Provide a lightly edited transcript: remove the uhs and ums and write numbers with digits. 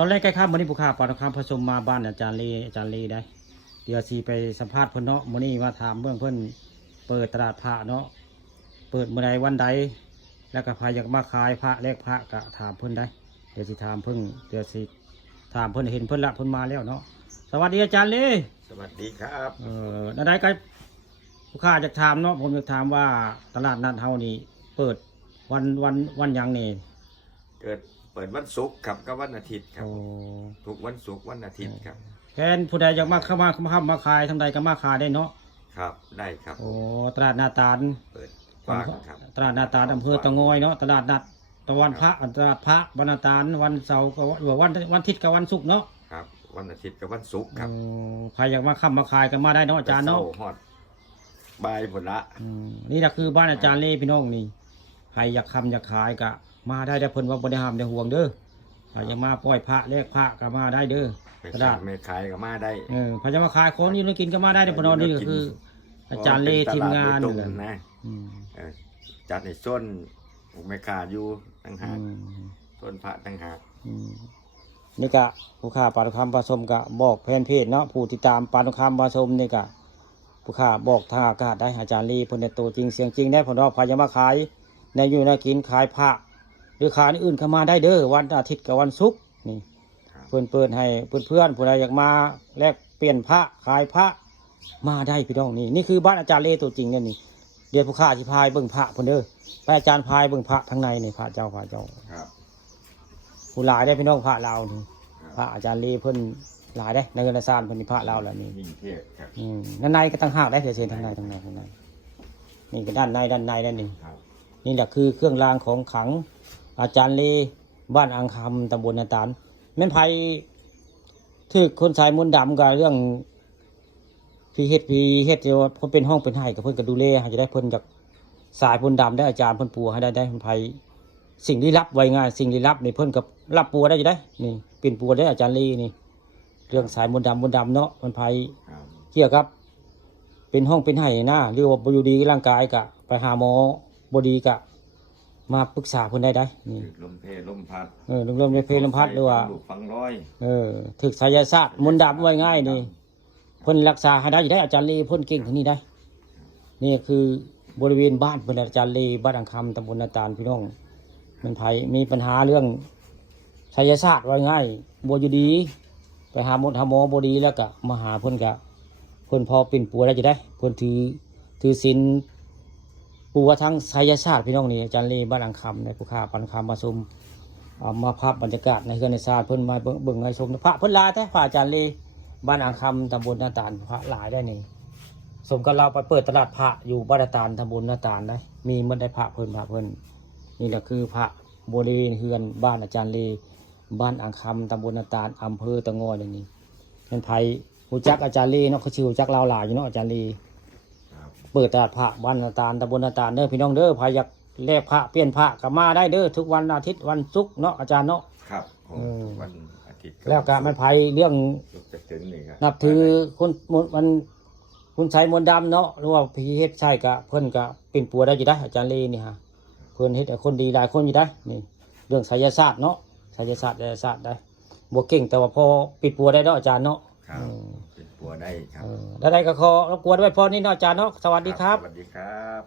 อนแรกใกล้ข้ามวันนี้ผู้ข่าปานคำผสมมาบ้านอาจารย์ลีได้เดี๋ยวสีไปสัมภาษณ์เพิ่นเนาะมื้อนี้มาถามเบื้องเพิ่นเปิดตลาดพระเนาะเปิดเมื่อใดวันใดแล้วก็ใครอยากมาขายพระแลกพระก็ถามเพิ่นได้เดี๋ยวสิถามเพิ่นเดี๋ยวสิถามเพิ่นเห็นเพิ่นละเพิ่นมาแล้วเนาะสวัสดีอาจารย์ลีสวัสดีครับนั่นได้ใกล้ผู้ข่าจะถามเนาะผมจะถามว่าตลาดนัดเฮานี่เปิดวันหยังนี่เปิดวันศุกร์ครับกับวันอาทิตย์ครับทุกวันศุกร์วันอาทิตย์ครับแทนผู้ใดอยากมาเข้ามาขายทำใดก็มาขายได้เนาะครับได้ครับตลาดนาตาลเปิดกว้างครับตลาดนาตาลอำเภอตะงอยเนาะตลาดนัดตะวันพระตลาดพระวันนาตาลวันเสาร์กับวันอาทิตย์กับวันศุกร์เนาะครับวันอาทิตย์กับวันศุกร์ครับใครอยากมามาขายก็มาได้เนาะอาจารย์เนาะฮอดบ่ายผลละนี่แหละคือบ้านอาจารย์เล่พี่น้องนี่ใครอยากอยากขายก็มาได้แต่เพิ่นว่าบ่ได้ห้ามได้ห่วงเด้อใครอยากมาปล่อยพระแลกพระก็มาได้เด้อตลาดไม่ขายก็มาได้ใครจะมาขายของนี่มากินก็มาได้ในพนนี่ก็คืออาจารย์เล่ทีมงานนะจัดในส้นไม่ขาดอยู่ตั้งหากส้นพระตั้งหากนี่กะผู้ข่าปานุคำผสมกะบอกแฟนเพจเนาะผู้ติดตามปานุคำผสมนี่กะผู้ข่าบอกทางอากาศได้อาจารย์ลีเพิ่นตัวจริงเสียงจริงได้ผลว่าพายามาขายในอยู่ในกินขายพระหรือขายอื่นเข้ามาได้เด้อวันอาทิตย์กับวันศุกร์นี่เปิดให้เพื่อนผู้ใดอยากมาแลกเปลี่ยนพระขายพระมาได้พี่น้องนี่คือบ้านอาจารย์ลีตัวจริงเนี่ยนี่เดี๋ยวผู้ข่าสิพายเบิ่งพระเพิ่นเด้อไปอาจารย์พายเบิ่งพระทั้งในนี่พระเจ้าผู้หลายได้พี่น้องพระเรานี่พระอาจารย์ลีเพิ่นหลายได้ในเงินซานเพิ่นมีพระเราแล้วนี่ด้านในก็ตั้งหากได้เสียทางในนี่ก็ด้านในนั่นนี่แหละคือเครื่องรางของขลังอาจารย์ลีบ้านอังคำตำบลนาตาลแม่นไผ่ถือคนสายมนต์ดำกับเรื่องพีเฮ็ดเดี๋ยวเพิ่นเป็นห้องเป็นไห้กับเพิ่นก็ดูแลให้จะได้เพิ่นจากสายมนต์ดำได้อาจารย์เพิ่นปูให้ได้ไผ่สิ่งลี้ลับไว้ง่ายสิ่งลี้ลับนี่เพิ่นกับรับปัวได้อยู่ได้นี่เป็นปัวได้อาจารย์ลีนี่เรื่องสายมนต์ดำเนาะมันไผ่เกี่ยวกับเป็นห้องเป็นไห้หน้าหรือว่าบ่อยู่ดีร่างกายกะไปหาหมอบดีกะมาปรึกษาเพิ่นได้นี่ลมเพลมพัดลมเพลมพัดหรือว่าฟังร้อยถึกไสยศาสตร์มนต์ดำไว้ง่ายนี่เพิ่นรักษาให้ได้อยู่ได้อาจารย์ลีเพิ่นเก่งทางนี้ได้นี่คือบริเวณบ้านเพิ่นอาจารย์ลีบ้านอังคำตำบลนาตาลพี่น้องมันไผมีปัญหาเรื่องไสยศาสตร์ไว้ง่ายบ่อยู่ดีไปหาหมอบ่ดีแล้วก็มาหาเพิ่นก็เพิ่นพอเป็นปัวได้จะได้เพิ่นถือศีลปัวทั้งไสยศาสตร์พี่น้องนี่อาจารย์ลีบ้านอังคำในผู้ข่าปันคำมาชมมาภาพบรรยากาศในเฮือนในศาสตร์เพิ่นมาเบิ่งให้ชมพระเพิ่นลาแท้พระอาจารย์ลีบ้านอังคำตำบลนาตาลพระหลายได้นี่สมกับเราไปเปิดตลาดพระอยู่บ้านนาตาลตำบลนาตาลได้มีมันได้พระเพิ่นนี่แหละคือพระบริเวณเฮือนบ้านอาจารย์ลีบ้านอังคำตำบลนาตาลอำเภอตะงอยนี่เป็นไผรู้จักอาจารย์ลีเนาะเขาชื่อรู้จักเราหลายอยู่เนาะอาจารย์ลีเปิดตลาดพระบ้านนาตาลตำบลนาตาลเด้อพี่น้องเด้อใครอยากแลกพระเปลี่ยนพระก็มาได้เด้อทุกวันอาทิตย์วันศุกร์เนาะอาจารย์เนาะครับวันอาทิตย์แล้วก็มันไผเรื่องนับถือคุณใช้มนต์ดำเนาะหรือว่าพี่เฮ็ดใช่ก็เพิ่นก็เป็นปัวได้อยู่ได้อาจารย์ลีนี่ฮะเพิ่นเฮ็ดคนดีหลายคนอยู่ได้นี่เรื่องไสยศาสตร์เนาะไสยศาสตร์ได้บ่เก่งแต่ว่าพอปิดปัวได้เนาะอาจารย์เนาะปิดปัวได้ครับได้ก็ขอรบกวนด้วยพอนี่เนาะอาจารย์เนาะสวัสดีครับสวัสดีครับ